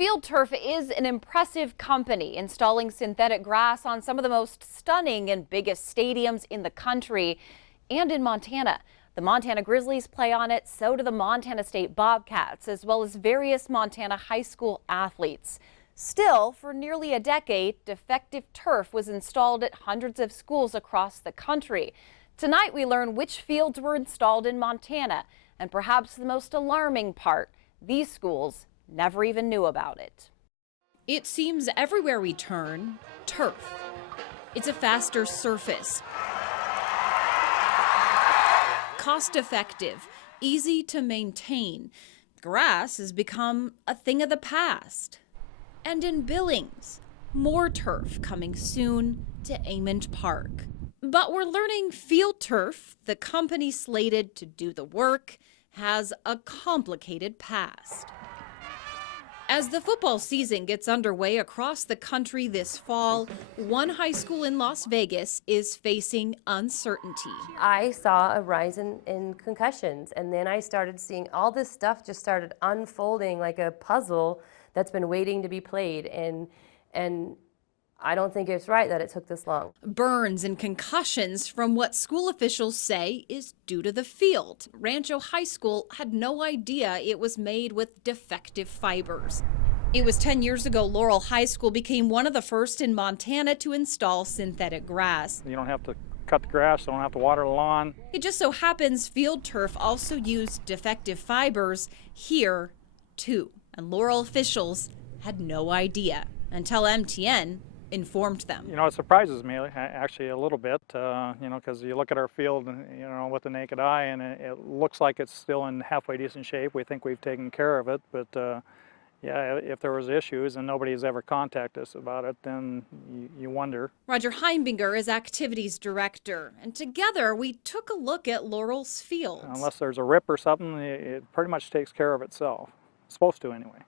Field Turf is an impressive company installing synthetic grass on some of the most stunning and biggest stadiums in the country and in Montana. The Montana Grizzlies play on it, so do the Montana State Bobcats, as well as various Montana high school athletes. Still, for nearly a decade, defective turf was installed at hundreds of schools across the country. Tonight, we learn which fields were installed in Montana, and perhaps the most alarming part, these schools never even knew about it. It seems everywhere we turn, turf. It's a faster surface, cost-effective, easy to maintain. Grass has become a thing of the past. And in Billings, more turf coming soon to Amond Park. But we're learning Field Turf, the company slated to do the work, has a complicated past. As the football season gets underway across the country this fall, one high school in Las Vegas is facing uncertainty. I saw a rise in concussions, and then I started seeing all this stuff just started unfolding like a puzzle that's been waiting to be played, and I don't think it's right that it took this long. Burns and concussions from what school officials say is due to the field. Rancho High School had no idea it was made with defective fibers. It was 10 years ago Laurel High School became one of the first in Montana to install synthetic grass. You don't have to cut the grass, you don't have to water the lawn. It just so happens Field Turf also used defective fibers here too. And Laurel officials had no idea until MTN informed them. You know, it surprises me actually a little bit, because you look at our field, with the naked eye, and it looks like it's still in halfway decent shape. We think we've taken care of it, but if there was issues and nobody's ever contacted us about it, then you wonder. Roger Heimbinger is activities director, and together we took a look at Laurel's fields. Unless there's a rip or something, it pretty much takes care of itself. It's supposed to anyway.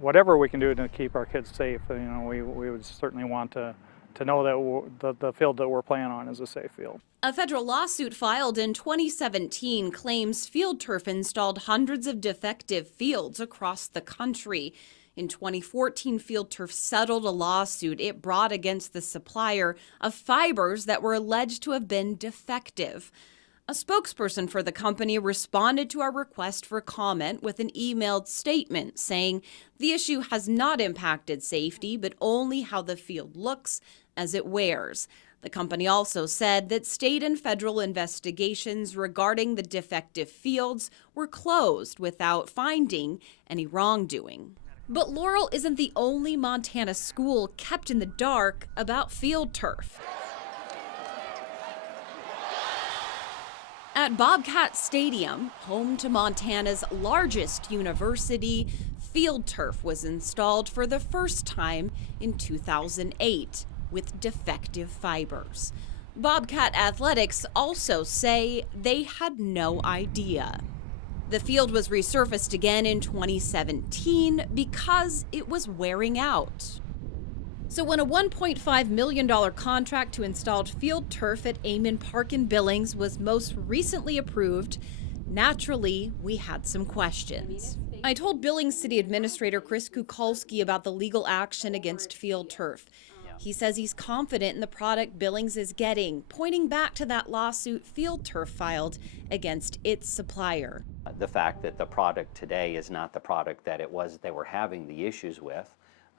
Whatever we can do to keep our kids safe, we would certainly want to know that the field that we're playing on is a safe field. A federal lawsuit filed in 2017 claims Field Turf installed hundreds of defective fields across the country. In 2014, Field Turf settled a lawsuit it brought against the supplier of fibers that were alleged to have been defective. A spokesperson for the company responded to our request for comment with an emailed statement saying the issue has not impacted safety, but only how the field looks as it wears. The company also said that state and federal investigations regarding the defective fields were closed without finding any wrongdoing. But Laurel isn't the only Montana school kept in the dark about Field Turf. At Bobcat Stadium, home to Montana's largest university, Field Turf was installed for the first time in 2008 with defective fibers. Bobcat Athletics also say they had no idea. The field was resurfaced again in 2017 because it was wearing out. So when a $1.5 million contract to install Field Turf at Amond Park in Billings was most recently approved, naturally, we had some questions. I told Billings City Administrator Chris Kukulski about the legal action against Field Turf. He says he's confident in the product Billings is getting, pointing back to that lawsuit Field Turf filed against its supplier. The fact that the product today is not the product that it was they were having the issues with,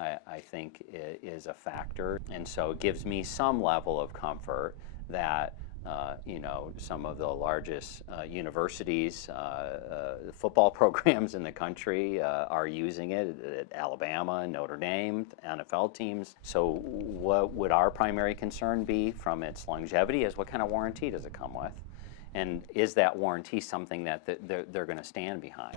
I think is a factor, and so it gives me some level of comfort that some of the largest universities, football programs in the country are using it. At Alabama, Notre Dame, NFL teams. So what would our primary concern be from its longevity is what kind of warranty does it come with? And is that warranty something that they're going to stand behind?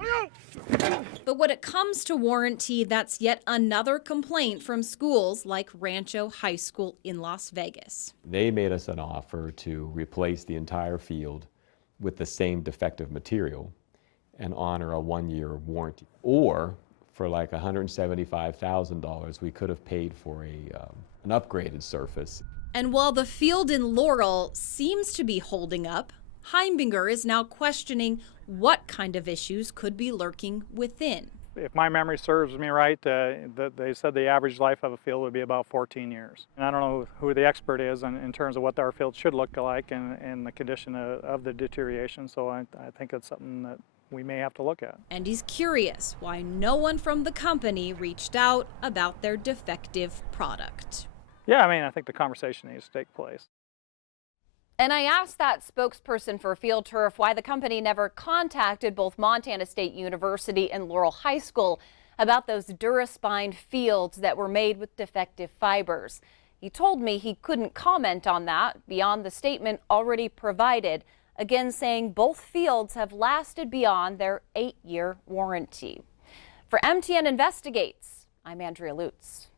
But when it comes to warranty, that's yet another complaint from schools like Rancho High School in Las Vegas. They made us an offer to replace the entire field with the same defective material and honor a 1-year warranty. Or for like $175,000, we could have paid for an upgraded surface. And while the field in Laurel seems to be holding up, Heimbinger is now questioning what kind of issues could be lurking within. if my memory serves me right, they said the average life of a field would be about 14 years. And I don't know who the expert is in terms of what our field should look like and the condition of the deterioration, so I think it's something that we may have to look at. And he's curious why no one from the company reached out about their defective product. Yeah, I mean, I think the conversation needs to take place. And I asked that spokesperson for Field Turf why the company never contacted both Montana State University and Laurel High School about those Duraspine fields that were made with defective fibers. He told me he couldn't comment on that beyond the statement already provided, again saying both fields have lasted beyond their 8-year warranty. For MTN Investigates, I'm Andrea Lutz.